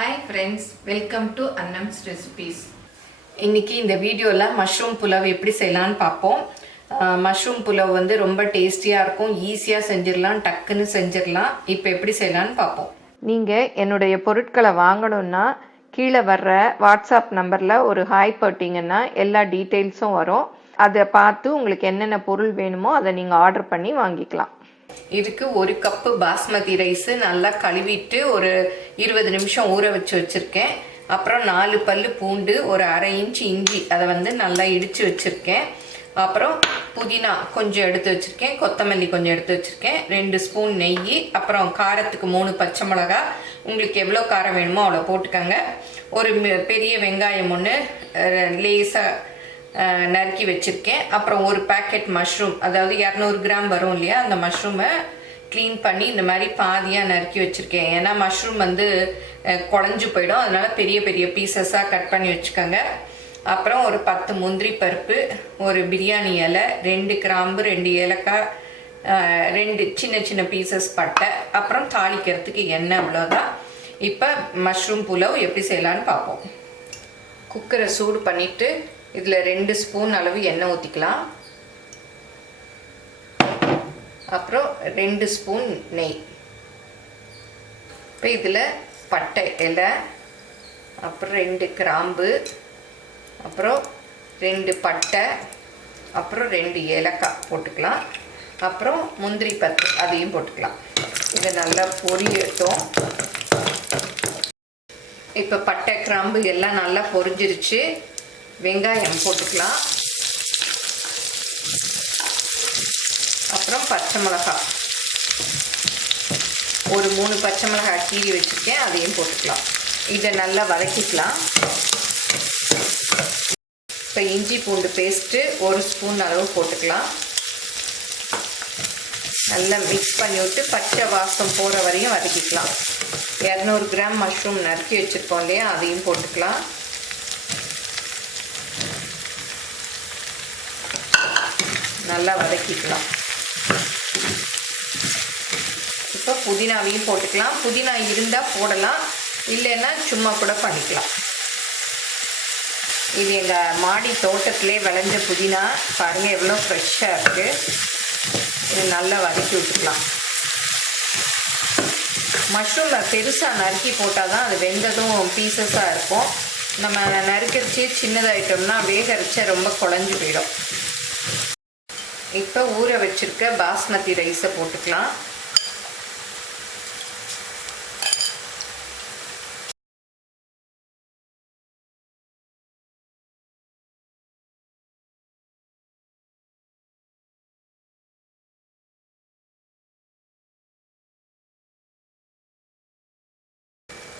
Hi friends, welcome to Annam's Recipes. இன்னைக்கு இந்த வீடியோல மஷ்ரூம் புலாவ் எப்படி செய்யலாம்னு பாப்போம். மஷ்ரூம் புலாவ் வந்து ரொம்ப டேஸ்டியா இருக்கும், ஈஸியா செஞ்சிரலாம், டக்குன்னு செஞ்சிரலாம். இப்போ எப்படி செய்யலாம்னு பாப்போம். நீங்க என்னுடைய பொருட்களை வாங்கணும்னா கீழே வர்ற வாட்ஸ்அப் நம்பர்ல ஒரு ஹாய் போட்டீங்கன்னா எல்லா டீடைல்ஸும் வரும். அதை பார்த்து உங்களுக்கு என்னென்ன பொருள் வேணுமோ அதை நீங்க ஆர்டர் பண்ணி வாங்கிக்கலாம். இதுக்கு ஒரு கப்பு பாஸ்மதி ரைஸ் நல்லா கழுவிட்டு ஒரு 20 நிமிஷம் ஊற வச்சிருக்கேன். அப்புறம் 4 பல்லு பூண்டு, ஒரு அரை இன்ச் இஞ்சி அதை வந்து நல்லா இடித்து வச்சுருக்கேன். அப்புறம் புதினா கொஞ்சம் எடுத்து வச்சுருக்கேன், கொத்தமல்லி கொஞ்சம் எடுத்து வச்சுருக்கேன், 2 ஸ்பூன் நெய், அப்புறம் காரத்துக்கு 3 பச்சை மிளகா, உங்களுக்கு எவ்வளோ காரம் வேணுமோ அவ்வளோ போட்டுக்கோங்க. ஒரு பெரிய வெங்காயம் ஒன்று லேசாக நறுக்கி வச்சுருக்கேன். அப்புறம் ஒரு பேக்கெட் மஷ்ரூம், அதாவது 200 கிராம் வரும் இல்லையா, அந்த மஷ்ரூமை க்ளீன் பண்ணி இந்த மாதிரி பாதியாக நறுக்கி வச்சுருக்கேன். ஏன்னா மஷ்ரூம் வந்து குழஞ்சு போயிடும், அதனால் பெரிய பெரிய பீசஸாக கட் பண்ணி வச்சுக்கோங்க. அப்புறம் ஒரு 10 முந்திரி பருப்பு, ஒரு பிரியாணி இலை, 2 கிராம்பு, 2 ஏலக்காய், 2 சின்ன சின்ன பீசஸ் பட்டை, அப்புறம் தாளிக்கிறதுக்கு எண்ணெய், அவ்வளோதான். இப்போ மஷ்ரூம் புலாவ் எப்படி செய்யலான்னு பார்ப்போம். குக்கரை சூடு பண்ணிவிட்டு இதில் 2 ஸ்பூன் அளவு எண்ணெய் ஊற்றிக்கலாம். அப்புறம் 2 ஸ்பூன் நெய். இப்போ இதில் பட்டை இலை, அப்புறம் 2 கிராம்பு, அப்புறம் 2 பட்டை, அப்புறம் 2 ஏலக்காய் போட்டுக்கலாம். அப்புறம் முந்திரி பருப்பு அதையும் போட்டுக்கலாம். இதை நல்லா பொரியட்டும். இப்போ பட்டை கிராம்பு எல்லாம் நல்லா பொரிஞ்சிருச்சு. வெங்காயம் போட்டுக்கலாம். அப்புறம் பச்சை மிளகாய், ஒரு 3 பச்சை மிளகாய் கீறி வச்சுருக்கேன், அதையும் போட்டுக்கலாம். இதை நல்லா வதக்கிக்கலாம். இப்போ இஞ்சி பூண்டு பேஸ்ட்டு 1 ஸ்பூன் அளவு போட்டுக்கலாம். நல்லா மிக்ஸ் பண்ணி விட்டு பச்சை வாசம் போகிற வரையும் வதக்கிக்கலாம். 200 கிராம் மஷ்ரூம் நறுக்கி வச்சுருக்கோம் இல்லையா, அதையும் போட்டுக்கலாம். நல்லா வதக்கிக்கலாம். இப்போ புதினாவையும் போட்டுக்கலாம். புதினா இருந்தால் போடலாம், இல்லைன்னா சும்மா கூட பண்ணிக்கலாம். இது எங்கள் மாடி தோட்டத்திலே விளைஞ்ச புதினா, பாருங்கள் எவ்வளோ ஃப்ரெஷ்ஷாக இருக்குது. இது நல்லா வதக்கி விட்டுக்கலாம். மஷ்ரூமை பெருசாக நறுக்கி போட்டால் தான் அது வெந்ததும் பீசஸாக இருக்கும். நம்ம நறுக்கரிச்சு சின்னதாகிட்டோம்னா வேகரிச்சா ரொம்ப குழஞ்சி போயிடும். இப்போ ஊற வச்சிருக்க பாஸ்மதி ரைஸை போட்டுக்கலாம்.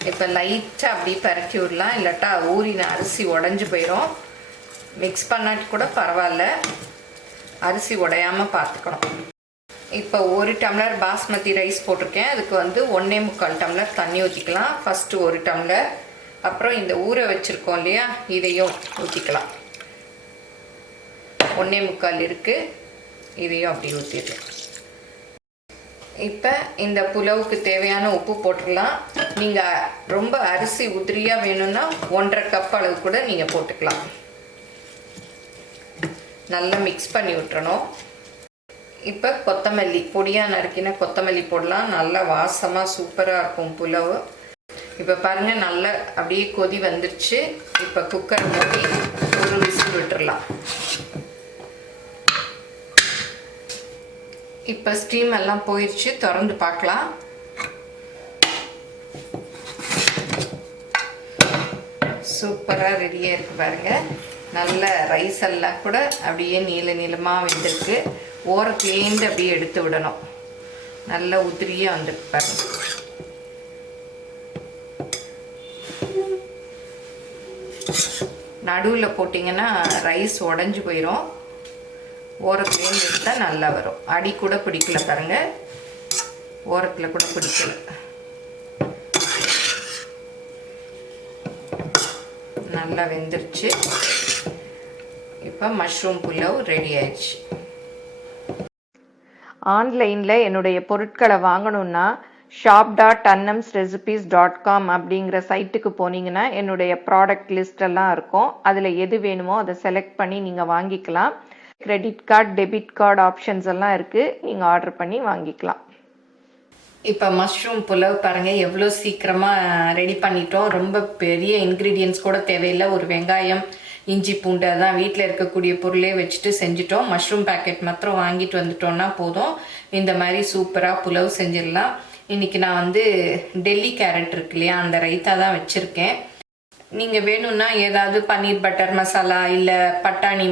இப்போ லைட்டாக அப்படி பரட்டி விடலாம், இல்லாட்டா ஊறின அரிசி உடஞ்சி போயிடும். மிக்ஸ் பண்ணாட்டி கூட பரவாயில்ல, அரிசி உடையாமல் பார்த்துக்கணும். இப்போ 1 டம்ளர் பாஸ்மதி ரைஸ் போட்டிருக்கேன். அதுக்கு வந்து 1.25 டம்ளர் தண்ணி ஊற்றிக்கலாம். ஃபஸ்ட்டு 1 டம்ளர், அப்புறம் இந்த ஊற வச்சுருக்கோம் இல்லையா, இதையும் ஊற்றிக்கலாம். 1.25 இருக்குது, இதையும் அப்படி ஊற்றிடலாம். இப்போ இந்த புலாவுக்கு தேவையான உப்பு போட்டுடலாம். நீங்கள் ரொம்ப அரிசி உதிரியாக வேணும்னா 1.5 கப் அளவு கூட நீங்கள் போட்டுக்கலாம். நல்லா மிக்ஸ் பண்ணி விட்டுறணும். இப்போ கொத்தமல்லி, பொடியாக நறுக்கின கொத்தமல்லி போடலாம். நல்லா வாசமாக சூப்பராக இருக்கும் புலாவு. இப்போ பாருங்கள் நல்லா அப்படியே கொதி வந்துடுச்சு. இப்போ குக்கர் மூடி ஒரு விசில் விட்டுடலாம். இப்போ ஸ்டீம் எல்லாம் போயிடுச்சு, திறந்து பார்க்கலாம். சூப்பராக ரெடியாக இருக்குது பாருங்கள். நல்ல ரைஸ் எல்லாம் கூட அப்படியே நீள நீளமாக வெந்திருக்கு. ஓரத்துலேருந்து அப்படியே எடுத்து விடணும். நல்ல உதிரியாக வந்துருக்கு பாருங்க. நடுவில் போட்டிங்கன்னா ரைஸ் உடஞ்சி போயிடும். ஓரத்துலேருந்து எடுத்தால் நல்லா வரும். அடி கூட பிடிக்கல பாருங்கள், ஓரத்தில் கூட பிடிக்கல. நல்லா வெந்துருச்சு. இப்போ மஷ்ரூம் புலாவ் ரெடி ஆயிடுச்சு. ஆன்லைனில் என்னுடைய பொருட்களை வாங்கணுன்னா shop.annamsrecipes.com அப்படிங்கிற சைட்டுக்கு போனீங்கன்னா என்னுடைய ப்ராடக்ட் லிஸ்ட் எல்லாம் இருக்கும். அதில் எது வேணுமோ அதை செலக்ட் பண்ணி நீங்கள் வாங்கிக்கலாம். Credit card, debit card options எல்லாம் இருக்குது. நீங்கள் ஆர்டர் பண்ணி வாங்கிக்கலாம். இப்போ மஷ்ரூம் புலாவ் பாருங்கள் எவ்வளோ சீக்கிரமாக ரெடி பண்ணிட்டோம். ரொம்ப பெரிய இன்க்ரீடியன்ட்ஸ் கூட தேவையில்லை. ஒரு வெங்காயம், இஞ்சி, பூண்டு அதான் வீட்டில் இருக்கக்கூடிய பொருளே வச்சுட்டு செஞ்சுட்டோம். மஷ்ரூம் பேக்கெட் மாத்திரம் வாங்கிட்டு வந்துட்டோம்னா போதும். இந்த மாதிரி சூப்பராக புலாவ் செஞ்சிடலாம். இன்றைக்கி நான் வந்து டெல்லி கேரட் இருக்கு இல்லையா, அந்த ரைத்தா தான் வச்சுருக்கேன். நீங்கள் வேணும்னா ஏதாவது பன்னீர் பட்டர் மசாலா இல்லை பட்டாணி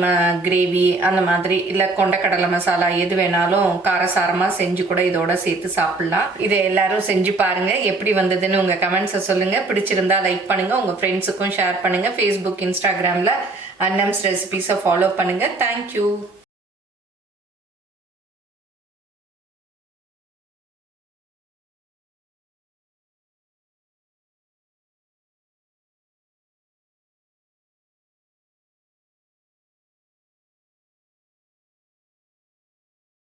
கிரேவி அந்த மாதிரி இல்லை கொண்டக்கடலை மசாலா எது வேணாலும் காரசாரமாக செஞ்சு கூட இதோட சேர்த்து சாப்பிட்லாம். இதை எல்லாரும் செஞ்சு பாருங்கள். எப்படி வந்ததுன்னு உங்கள் கமெண்ட்ஸை சொல்லுங்கள். பிடிச்சிருந்தா லைக் பண்ணுங்கள். உங்கள் ஃப்ரெண்ட்ஸுக்கும் ஷேர் பண்ணுங்கள். ஃபேஸ்புக், இன்ஸ்டாகிராமில் அன்னம்ஸ் ரெசிபீஸை ஃபாலோ பண்ணுங்கள். தேங்க்யூ.